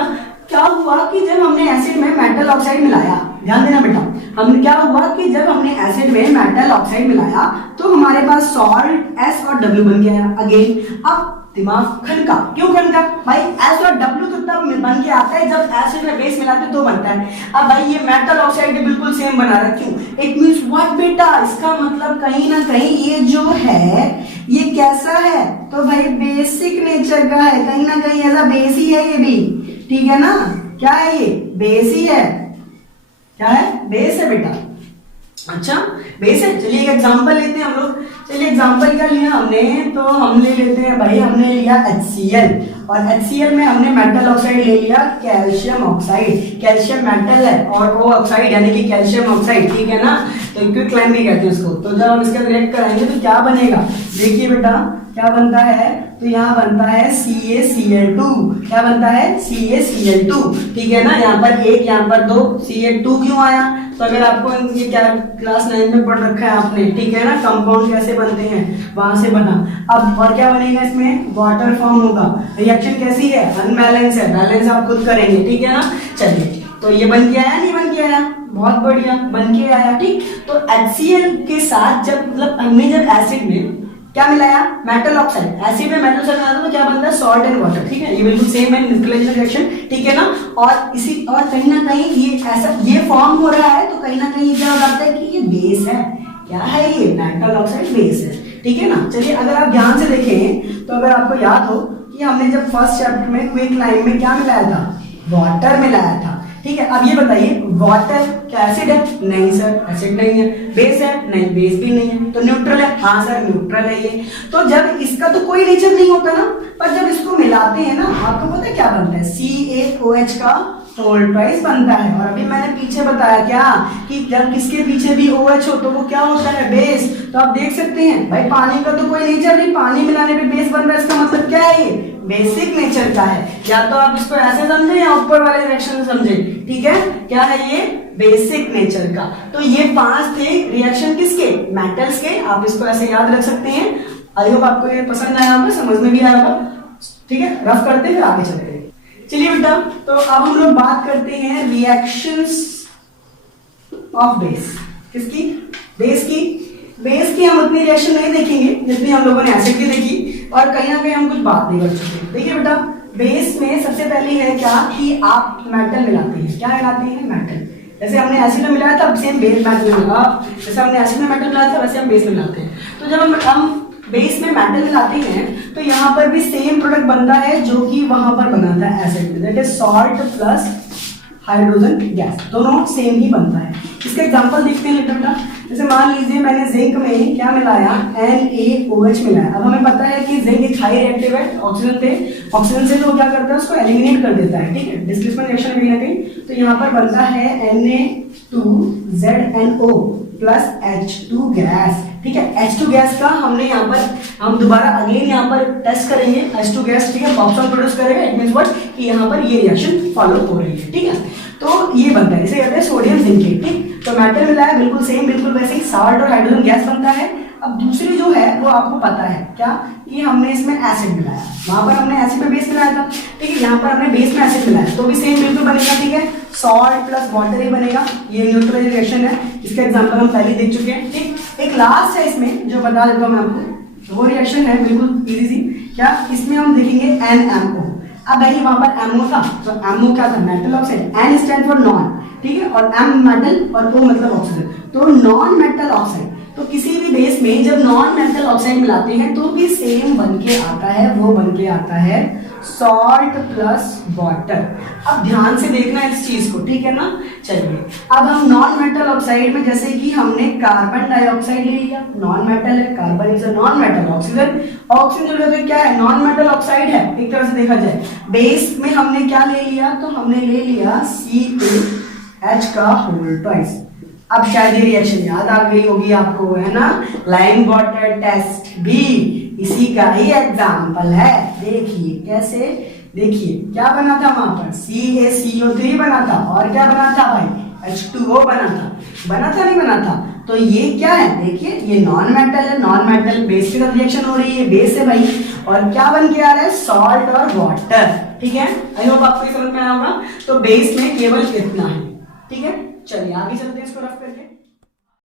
क्या हुआ कि जब हमने एसिड में मेटल ऑक्साइड मिलाया, ध्यान देना बेटा, हमने क्या हुआ कि जब हमने एसिड में मेटल ऑक्साइड मिलाया तो हमारे पास सॉल्ट S और W बन गया। अगेन अब दिमाग खनका, क्यों खनका भाई? S और W तो तब बन के आता है जब एसिड में बेस मिलाते हैं तो बनता है। अब भाई ये मेटल ऑक्साइड बिल्कुल सेम बना रहा है, क्यों? इट मींस व्हाट बेटा? इसका मतलब कहीं ना कहीं ये जो है ये कैसा है? तो भाई बेसिक नेचर का है, कहीं ना कहीं ऐसा बेस ही है ये भी, ठीक है ना? क्या है ये? बेस ही है। क्या है? बेस है बेटा। अच्छा बेस है। चलिए एक एग्जांपल लेते हैं हम लोग। चलिए एग्जांपल क्या लिया हमने, तो हम ले लेते हैं भाई, हमने लिया HCl और HCl में हमने मेटल ऑक्साइड ले लिया कैल्शियम ऑक्साइड। कैल्शियम मेटल है और O ऑक्साइड यानी कि कैल्शियम ऑक्साइड, ठीक है ना? तो क्विकलाइन भी कहते हैं उसको। तो जब हम इसका रिएक्ट कराएंगे तो क्या बनेगा? देखिए बेटा क्या बनता है, तो यहाँ बनता है CaCl2। क्या बनता है? CaCl2, ठीक है ना? यहाँ पर एक, यहाँ पर दो, Cl2 क्यों आया? तो अगर आपको ये क्या क्लास 9 में पढ़ रखा है आपने, ठीक है ना, कंपाउंड कैसे बनते हैं वहां से बना। अब और क्या बनेगा इसमें? वाटर फॉर्म होगा। रिएक्शन कैसी है? अनबैलेंस है। बैलेंस आप खुद करेंगे, ठीक है ना? चलिए तो ये बन के आया, नहीं बन के आया? बहुत बढ़िया बन के आया, ठीक। तो HCl के साथ जब मतलब हमने जब एसिड में क्या मिलाया? Metal oxide. एसिड में मेटल ऑक्साइड मिलाया तो क्या बनता है? सॉल्ट एंड वाटर, ठीक है? ये बिल्कुल सेम है न्यूट्रलाइजेशन रिएक्शन, ठीक है ना? और इसी और कहीं ना कहीं ये ऐसा ये फॉर्म हो रहा है तो कहीं ना कहीं क्या हो जाता है कि ये बेस है। क्या है ये? मेटल ऑक्साइड बेस है, ठीक है ना? चलिए अगर आप ध्यान से देखें तो अगर आपको याद हो कि हमने जब फर्स्ट चैप्टर में क्विकलाइन में क्या मिलाया था? वाटर मिलाया था, ठीक है? अब ये बताइए वाटर क्या एसिड है? नहीं सर, एसिड नहीं है। बेस है? नहीं, बेस भी नहीं है। तो न्यूट्रल है? हाँ सर न्यूट्रल है ये। तो जब इसका तो कोई नेचर नहीं होता ना, पर जब इसको मिलाते हैं ना, आपको पता है क्या बनता है? CaOH का होल ट्वाइस बनता है। और अभी मैंने पीछे बताया क्या कि जब किसके पीछे भी OH हो तो वो क्या होता है? बेस। तो आप देख सकते हैं भाई पानी का तो कोई नेचर नहीं, पानी मिलाने पे बेस बन रहा है, इसका मतलब क्या है? ये बेसिक नेचर का है। या तो आप इसको ऐसे समझे या ऊपर वाले रिएक्शन से समझे, ठीक है? क्या है ये? बेसिक नेचर का। तो ये 5 थे रिएक्शन किसके? मेटल्स के। आप इसको ऐसे याद रख सकते हैं। आई होप आपको ये पसंद आया होगा, समझ में भी आया होगा, ठीक है? रफ करते फिर आगे चलते हैं। चलिए बेटा तो अब हम लोग बात करते हैं रिएक्शंस ऑफ बेस। किसकी? बेस की। बेस की हम उतनी रिएक्शन नहीं देखेंगे जितनी हम लोगों ने एसिड की देखी, और कहीं ना कहीं हम कुछ बात नहीं कर चुके। देखिए बेटा बेस में सबसे पहली है क्या कि आप मेटल मिलाते हैं। क्या मिलाते हैं? मेटल। जैसे हमने एसिड में मिलाया था सेम बेस मेटल में मिला, जैसे हमने एसिड में मेटल मिलाया था वैसे हम बेस में मिलाते हैं। तो जब हम बेस में मेटल मिलाते हैं तो यहाँ पर भी सेम प्रोडक्ट बनता है जो कि वहां पर बना था एसिड में, that is salt plus hydrogen gas, दोनों सेम ही बनता है। इसका एग्जांपल देखते हैं बेटा। जैसे मान लीजिए मैंने जिंक में क्या मिलाया? NaOH मिलाया। अब हमें पता है कि जिंक एक हाई रिएक्टिव है, ऑक्सीजन थे, ऑक्सीजन से तो क्या करता है? उसको एलिमिनेट कर देता है, ठीक है? डिस्प्लेसमेंट रिएक्शन कहीं ना कहीं। तो यहाँ पर बनता है Na2ZNO प्लस H2 गैस, ठीक है? H2 गैस का हमने यहाँ पर हम दोबारा अगेन यहाँ पर टेस्ट करेंगे H2 गैस, ठीक है? बॉक्सॉन प्रोड्यूस करेगा। इट मींस व्हाट कि यहाँ पर ये रिएक्शन फॉलो हो रही है, ठीक है? तो ये बनता है, इसे कहते हैं सोडियम जिंकेट, ठीक? तो मेटल मिलाया बिल्कुल सेम, बिल्कुल वैसे ही सॉल्ट और हाइड्रोजन गैस बनता है। अब दूसरी जो है वो आपको पता है क्या कि हमने इसमें एसिड मिलाया, वहां पर हमने एसिड में बेस मिलाया था, ठीक है? यहाँ पर हमने बेस में एसिड मिलाया तो भी सेम बिल्कुल बनेगा, ठीक है? सॉल्ट प्लस वाटर ही बनेगा। ये न्यूट्रल रिएक्शन है, इसका एग्जांपल हम पहले देख चुके हैं, ठीक? एक लास्ट है इसमें जो बता देता हूँ मैं आपको, वो रिएक्शन है बिल्कुल इजी सी। क्या? इसमें हम देखेंगे NMO। अब भाई वहां पर MO था तो MO क्या था? Metal oxide. N stand for non, ठीक है? और M मेटल और O मतलब ऑक्सीजन, तो नॉन मेटल ऑक्साइड। तो किसी भी बेस में जब नॉन मेटल ऑक्साइड मिलाते हैं तो भी सेम बन के आता है, वो बन के आता है सॉल्ट प्लस वाटर। अब ध्यान से देखना इस चीज को, ठीक है ना? चलिए अब हम नॉन मेटल ऑक्साइड में जैसे कि हमने कार्बन डाइऑक्साइड ले लिया, नॉन मेटल है, carbon is a non metal, oxygen oxygen जो है क्या है? नॉन मेटल ऑक्साइड है एक तरह से देखा जाए। बेस में हमने क्या ले लिया? तो हमने ले लिया CaH का होल ट्वाइस। अब शायद ये रिएक्शन याद आ गई होगी आपको, है ना? लाइम वाटर टेस्ट भी इसी का ही एग्जाम्पल है। देखिए कैसे, देखिए क्या बना था वहां पर? CaCO3 बना था और क्या बना था भाई? H2O बना था नहीं बना था। तो ये क्या है, देखिए ये नॉन मेटल है, नॉन मेटल बेस के साथ रिएक्शन हो रही है, बेस है भाई, और क्या बन के आ रहा है, सॉल्ट और वाटर। ठीक है, आई होप आपको समझ में आया होगा। तो बेस में केवल इतना है। ठीक है, चलिए आगे चलते हैं इसको रफ करके।